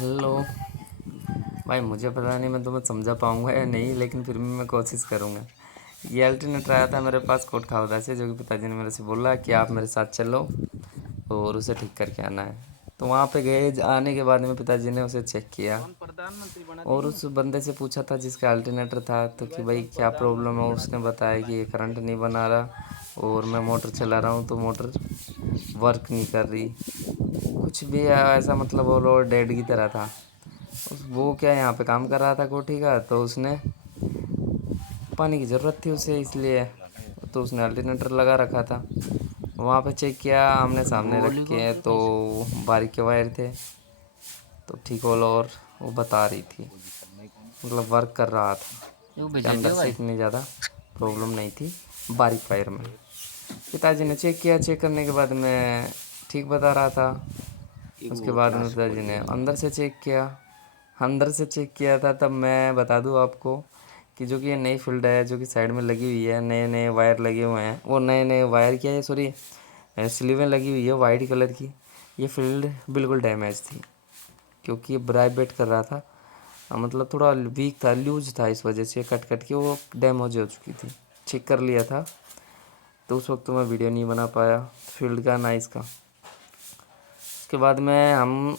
Hello भाई, मुझे पता नहीं मैं तुम्हें समझा पाऊँगा या नहीं, लेकिन फिर भी मैं कोशिश करूँगा। ये अल्टरनेटर आया था मेरे पास कोट खावदा से, जो कि पिताजी ने मेरे से बोला कि आप मेरे साथ चलो और उसे ठीक करके आना है। तो वहाँ पे गए, आने के बाद में पिताजी ने उसे चेक किया और उस बंदे से पूछा था जिसका अल्टरनेटर था, तो कि भाई क्या प्रॉब्लम है। उसने बताया कि ये करंट नहीं बना रहा और मैं मोटर चला रहा हूँ तो मोटर वर्क नहीं कर रही, कुछ भी ऐसा, मतलब वो लोड डेड की तरह था। वो क्या यहाँ पे काम कर रहा था कोठी का, तो उसने पानी की ज़रूरत थी उसे, इसलिए तो उसने अल्टरनेटर लगा रखा था। वहाँ पे चेक किया आमने सामने रख के, तो बारीक के वायर थे, तो ठीक होल, और वो बता रही थी, मतलब वर्क कर रहा था कि अंदर से इतनी ज़्यादा प्रॉब्लम नहीं थी बारीक वायर में। पिताजी ने चेक किया, चेक करने के बाद में ठीक बता रहा था। उसके बाद में पिताजी ने अंदर से चेक किया था। तब मैं बता दूं आपको कि जो कि ये नई फील्ड है, जो कि साइड में लगी हुई है, नए नए वायर लगे हुए हैं, वो नए नए वायर क्या है, सॉरी, स्लीवें लगी हुई है वाइट कलर की। ये फील्ड बिल्कुल डैमेज थी क्योंकि ये वाइब्रेट कर रहा था, मतलब थोड़ा वीक था, लूज था, इस वजह से कट कट के वो डैमेज हो चुकी थी। चेक कर लिया था, तो उस वक्त तो मैं वीडियो नहीं बना पाया फील्ड का ना इसका। उसके बाद में हम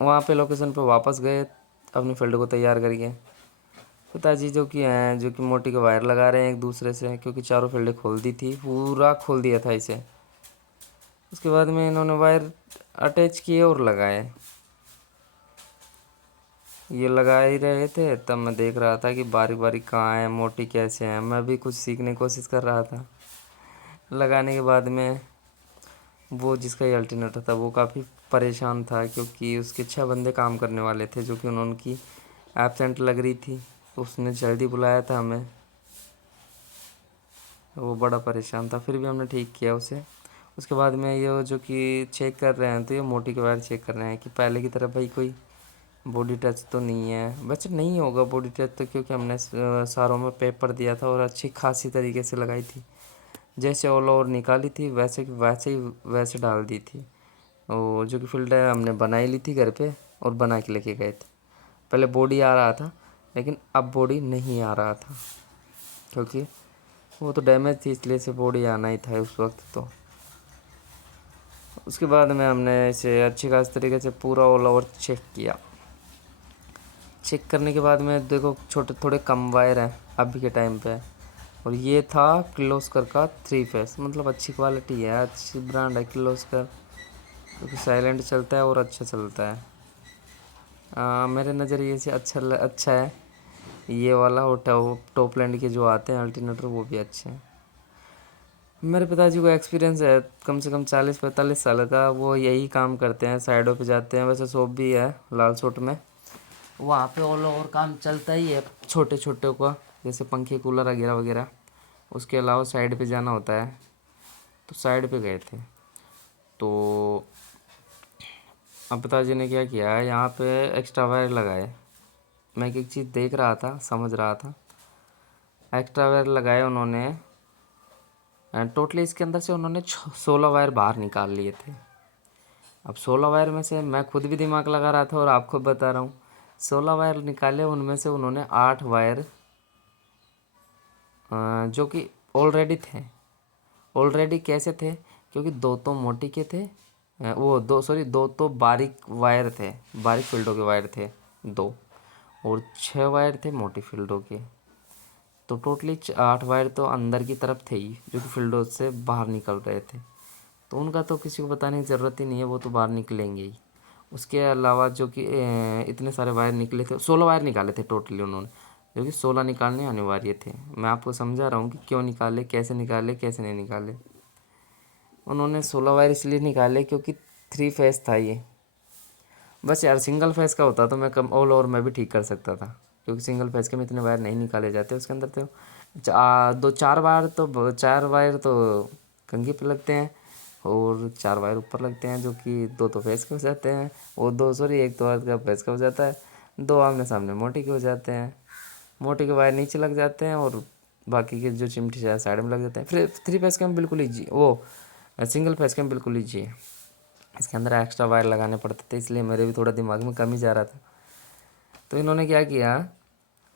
वहाँ पे लोकेशन पे वापस गए अपनी फील्ड को तैयार करके। पिताजी जो कि हैं, जो कि मोटी के वायर लगा रहे हैं एक दूसरे से, क्योंकि चारों फील्डें खोल दी थी, पूरा खोल दिया था इसे। उसके बाद में इन्होंने वायर अटैच किए और लगाए। ये लगा ही रहे थे, तब मैं देख रहा था कि बारीक बारीक कहाँ है, मोटी कैसे है। मैं भी कुछ सीखने की कोशिश कर रहा था। लगाने के बाद में वो जिसका ये अल्टरनेटर था वो काफ़ी परेशान था, क्योंकि उसके 6 बंदे काम करने वाले थे, जो कि उनकी एब्सेंट लग रही थी। उसने जल्दी बुलाया था हमें, वो बड़ा परेशान था, फिर भी हमने ठीक किया उसे। उसके बाद में ये जो कि चेक कर रहे हैं, तो ये मोटी के वायर चेक कर रहे हैं कि पहले की तरह भाई कोई बॉडी टच तो नहीं है। वैसे नहीं होगा बॉडी टच तो, क्योंकि हमने सारों में पेपर दिया था और अच्छी खासी तरीके से लगाई थी। जैसे ऑल ओवर निकाली थी वैसे डाल दी थी। और जो कि फिल्टर हमने बनाई ली थी घर पे और बना के लेके गए थे। पहले बॉडी आ रहा था, लेकिन अब बॉडी नहीं आ रहा था, क्योंकि वो तो डैमेज थी, इसलिए से बॉडी आना ही था उस वक्त। तो उसके बाद में हमने इसे अच्छी खास तरीके से पूरा ऑल ओवर चेक किया। चेक करने के बाद में देखो छोटे थोड़े कम वायर हैं अभी के टाइम पे, और ये था किर्लोस्कर का 3 फेस, मतलब अच्छी क्वालिटी है, अच्छी ब्रांड है किर्लोस्कर, क्योंकि साइलेंट चलता है और अच्छा चलता है। मेरे नज़रिए से अच्छा है ये वाला। और टॉप लैंड के जो आते हैं अल्टरनेटर वो भी अच्छे हैं। मेरे पिताजी को एक्सपीरियंस है कम से कम 40-45 साल का, वो यही काम करते हैं, साइडों पे जाते हैं। वैसे शॉप भी है लाल सोट में, वहाँ पे ऑल ओवर काम चलता ही है छोटे छोटे का, जैसे पंखे कूलर वगैरह वगैरह। उसके अलावा साइड पे जाना होता है, तो साइड पे गए थे। तो अब पिताजी ने क्या किया है, यहाँ पे एक्स्ट्रा वायर लगाए। मैं एक चीज़ देख रहा था, समझ रहा था। एक्स्ट्रा वायर लगाए उन्होंने, टोटली इसके अंदर से उन्होंने 16 वायर बाहर निकाल लिए थे। अब 16 वायर में से मैं खुद भी दिमाग लगा रहा था और आपको बता रहा हूँ, 16 वायर निकाले, उनमें से उन्होंने 8 वायर जो कि ऑलरेडी थे। ऑलरेडी कैसे थे, क्योंकि 2 तो मोटी के थे, वो 2 तो बारीक वायर थे, बारीक फील्डों के वायर थे 2, और 6 वायर थे मोटी फील्डों के। तो टोटली 8 वायर तो अंदर की तरफ थे ही, जो कि फील्डों से बाहर निकल रहे थे। तो उनका तो किसी को बताने की ज़रूरत ही नहीं है, वो तो बाहर निकलेंगे ही। उसके अलावा जो कि इतने सारे वायर निकले थे, 16 वायर निकाले थे टोटली उन्होंने, जो कि 16 निकालने अनिवार्य थे। मैं आपको समझा रहा हूँ कि क्यों निकाले, कैसे निकाले, कैसे नहीं निकाले। उन्होंने 16 वायर इसलिए निकाले क्योंकि 3 फेस था ये। बस यार सिंगल फेस का होता तो मैं कम ऑल ओवर मैं भी ठीक कर सकता था, क्योंकि सिंगल फेस के में इतने वायर नहीं निकाले जाते उसके अंदर। तो 4 वायर तो कंघी पे लगते हैं, और 4 वायर ऊपर लगते हैं, जो कि 2 तो फेस के हो जाते हैं, और 2 सॉरी 1 तो अर्थ का फेस का हो जाता है, 2 आमने सामने मोटी के हो जाते हैं। मोटी के वायर नीचे लग जाते हैं और बाकी के जो चिमटी साइड में लग जाते हैं। फिर 3 फेस के में बिल्कुल ईजी, वो सिंगल फेस के में बिल्कुल ईजी है। इसके अंदर एक्स्ट्रा वायर लगाने पड़ते थे, इसलिए मेरे भी थोड़ा दिमाग में कम ही जा रहा था। तो इन्होंने क्या किया,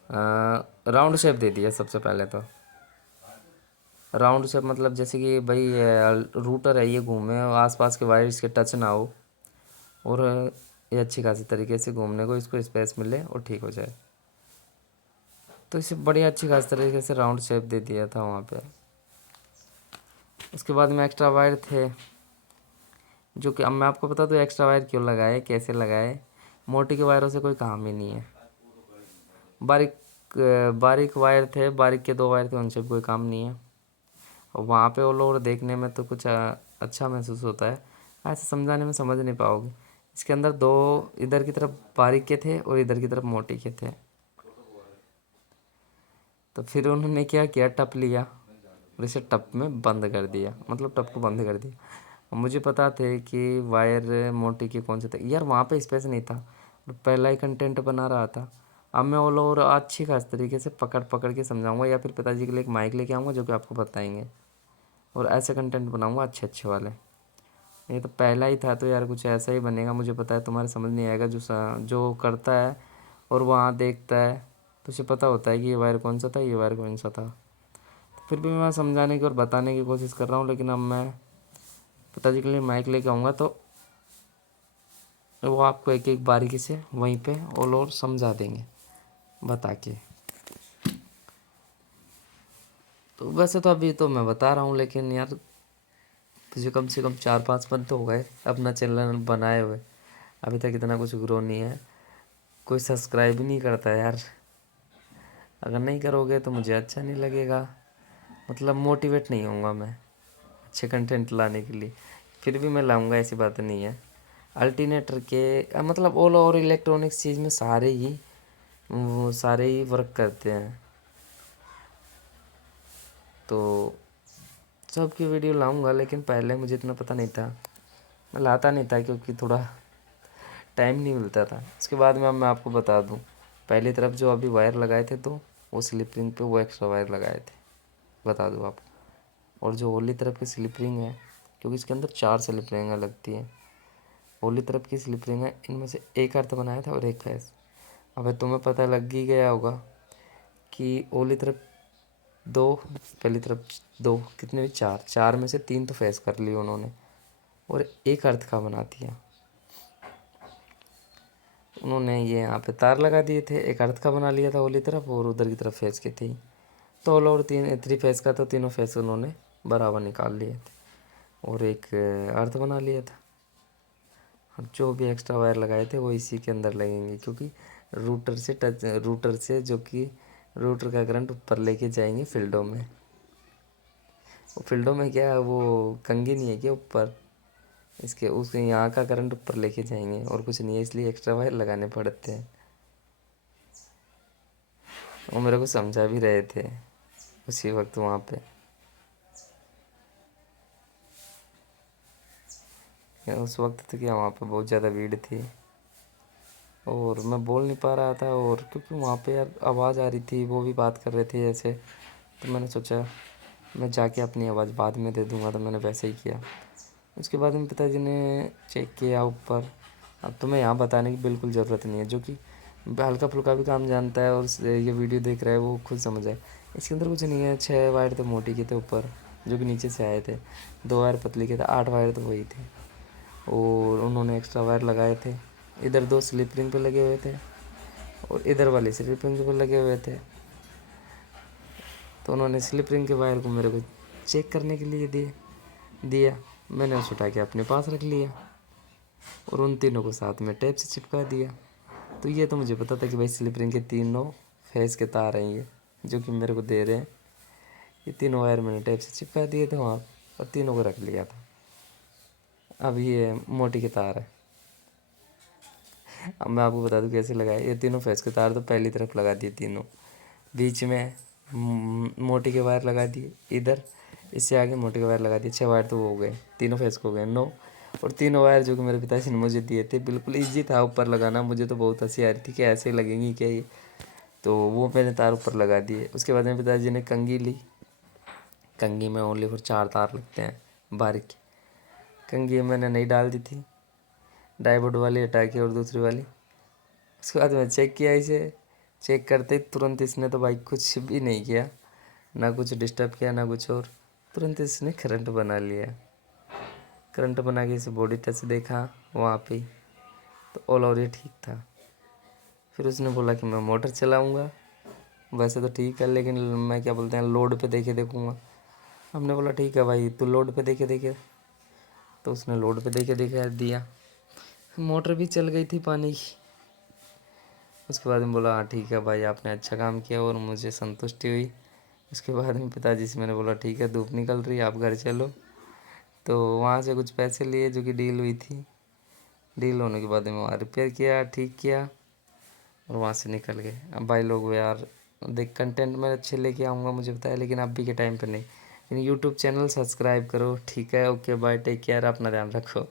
राउंड शेप दे दिया सबसे पहले। तो राउंड शेप मतलब जैसे कि भाई रूटर है, ये घूमे और आसपास के वायर इसके टच ना हो, और ये अच्छी खासी तरीके से घूमने को इसको स्पेस मिले और ठीक हो जाए। तो इसे बड़ी अच्छी खासी तरीके से राउंड शेप दे दिया था वहाँ पे। उसके बाद में एक्स्ट्रा वायर थे, जो कि अब मैं आपको बता दूँ एक्स्ट्रा वायर क्यों लगाए, कैसे लगाए। मोटी के वायरों से कोई काम ही नहीं है। बारीक बारीक वायर थे, बारीक के 2 वायर थे, उनसे भी कोई काम नहीं है। और वहाँ पे वो लोग देखने में तो कुछ अच्छा महसूस होता है, ऐसे समझाने में समझ नहीं पाओगे। इसके अंदर 2 इधर की तरफ बारीक के थे और इधर की तरफ मोटी के थे। तो फिर उन्होंने क्या किया, टप लिया और इसे टप में बंद कर दिया, मतलब टप को बंद कर दिया। और मुझे पता थे कि वायर मोटी के कौन से थे यार, वहाँ पे स्पेस नहीं था और पहला ही कंटेंट बना रहा था। अब मैं वो लोग अच्छी खास तरीके से पकड़ पकड़ के समझाऊंगा, या फिर पिताजी के लिए एक माइक लेके आऊँगा जो कि आपको बताएंगे, और ऐसे कंटेंट बनाऊँगा अच्छे अच्छे वाले। ये तो पहला ही था तो यार कुछ ऐसा ही बनेगा। मुझे पता है तुम्हारे समझ नहीं आएगा, जो करता है और वहाँ देखता है तो उसे पता होता है कि ये वायर कौन सा था, ये वायर कौन सा था। तो फिर भी मैं समझाने की और बताने की कोशिश कर रहा हूँ, लेकिन अब मैं पिताजी के लिए माइक लेके आऊँगा तो वो आपको एक एक बारीकी से वहीं पे और समझा देंगे बता के। तो वैसे तो अभी तो मैं बता रहा हूँ, लेकिन यार मुझे कम से कम 4-5 मंथ हो गए अपना चैनल बनाए हुए, अभी तक इतना कुछ ग्रो नहीं है। कोई सब्सक्राइब ही नहीं करता यार। अगर नहीं करोगे तो मुझे अच्छा नहीं लगेगा, मतलब मोटिवेट नहीं होऊंगा मैं अच्छे कंटेंट लाने के लिए। फिर भी मैं लाऊंगा, ऐसी बात नहीं है। अल्टरनेटर के मतलब ऑल ओवर इलेक्ट्रॉनिक्स चीज़ में सारे ही वर्क करते हैं। तो सबकी वीडियो लाऊंगा, लेकिन पहले मुझे इतना पता नहीं था, मैं लाता नहीं था क्योंकि थोड़ा टाइम नहीं मिलता था। उसके बाद में अब मैं आपको बता दूं, पहली तरफ जो अभी वायर लगाए थे तो वो स्लिप रिंग पे वो एक्स्ट्रा वायर लगाए थे, बता दूं आपको। और जो होली तरफ की स्लिप रिंग है, क्योंकि इसके अंदर 4 स्लिप रिंगें लगती हैं, होली तरफ की स्लिप रिंग है, इनमें से एक अर्थ बनाया था और एक फैस। अब तुम्हें पता लग ही गया होगा कि ओली तरफ 2, पहली तरफ 2, कितने भी 4, 4 में से 3 तो फेस कर लिए उन्होंने और एक अर्थ का बना दिया। उन्होंने ये यहाँ पे तार लगा दिए थे, एक अर्थ का बना लिया था ओली तरफ और उधर की तरफ फेस की थी। तो ऑल ओवर 3 फेस का, तो तीनों फेस उन्होंने बराबर निकाल लिए थे और एक अर्थ बना लिया था। अब जो भी एक्स्ट्रा वायर लगाए थे वो इसी के अंदर लगेंगे, क्योंकि रूटर से जो कि रूटर का करंट ऊपर लेके जाएंगे फील्डों में। वो फील्डों में क्या है, वो कंघी नहीं है क्या ऊपर, इसके उसके यहाँ का करंट ऊपर लेके जाएंगे और कुछ नहीं है, इसलिए एक्स्ट्रा वायर लगाने पड़ते हैं। वो मेरे को समझा भी रहे थे उसी वक्त वहाँ पे। उस वक्त तो क्या वहाँ पे बहुत ज़्यादा भीड़ थी और मैं बोल नहीं पा रहा था, और क्योंकि वहाँ पे यार आवाज़ आ रही थी, वो भी बात कर रहे थे ऐसे, तो मैंने सोचा मैं जाके अपनी आवाज़ बाद में दे दूँगा, तो मैंने वैसे ही किया। उसके बाद में पिताजी ने चेक किया ऊपर। अब तुम्हें यहाँ बताने की बिल्कुल ज़रूरत नहीं है, जो कि हल्का फुल्का भी काम जानता है और ये वीडियो देख रहा है वो खुद समझ जाए। इसके अंदर कुछ नहीं है। 6 वायर तो मोटी के थे ऊपर, जो कि नीचे से आए थे, 2 वायर पतली के थे, 8 वायर तो वही थे। और उन्होंने एक्स्ट्रा वायर लगाए थे, इधर 2 स्लिप रिंग पे लगे हुए थे और इधर वाली स्लिप रिंग पे लगे हुए थे। तो उन्होंने स्लिप रिंग के वायर को मेरे को चेक करने के लिए दिया। मैंने उसे उठा के अपने पास रख लिया और उन तीनों को साथ में टेप से चिपका दिया। तो ये तो मुझे पता था कि भाई स्लिप रिंग के 3 फेस के तार हैं ये, जो कि मेरे को दे रहे हैं। ये 3 वायर मैंने टेप से चिपका दिए थे वहाँ और तीनों को रख लिया था। अब ये मोटी के तार है। अब मैं आपको बता दूं कैसे लगाए। ये 3 फेस के तार तो पहली तरफ लगा दिए तीनों, बीच में मोटी के वायर लगा दिए, इधर इससे आगे मोटी के वायर लगा दिए। 6 वायर तो वो हो गए, तीनों फेस को हो गए 9। और 3 वायर जो कि मेरे पिताजी ने मुझे दिए थे, बिल्कुल ईजी था ऊपर लगाना। मुझे तो बहुत हंसी आ रही थी कि ऐसे लगेंगी क्या ये, तो वो मैंने तार ऊपर लगा दिए। उसके बाद मेरे पिताजी ने कंघी ली। कंघी में ओनली फॉर 4 तार लगते हैं बारीक। कंघी मैंने नहीं डाल दी थी, डाइवर्ट वाली हटा के और दूसरी वाली। उसके बाद मैं चेक किया इसे, चेक करते ही तुरंत इसने तो भाई कुछ भी नहीं किया, ना कुछ डिस्टर्ब किया ना कुछ और, तुरंत इसने करंट बना लिया। करंट बना के इसे बॉडी टच देखा वहाँ पे ही, तो ऑल ओवर ये ठीक था। फिर उसने बोला कि मैं मोटर चलाऊँगा, वैसे तो ठीक है लेकिन मैं क्या बोलते हैं लोड पे देखे देखूँगा। हमने बोला ठीक है भाई तू लोड पे देखे देखे, तो उसने लोड पे देखे देखे दिया, मोटर भी चल गई थी पानी की। उसके बाद में बोला हाँ ठीक है भाई आपने अच्छा काम किया और मुझे संतुष्टि हुई। उसके बाद में पिताजी से मैंने बोला ठीक है धूप निकल रही है आप घर चलो। तो वहाँ से कुछ पैसे लिए जो कि डील हुई थी। डील होने के बाद में वहाँ रिपेयर किया, ठीक किया और वहाँ से निकल गए। अब भाई लोग यार देख कंटेंट मैं अच्छे लेके आऊँगा मुझे पता है, लेकिन अभी के टाइम पे नहीं। लेकिन यूट्यूब चैनल सब्सक्राइब करो, ठीक है। ओके बाय, टेक केयर, अपना ध्यान रखो।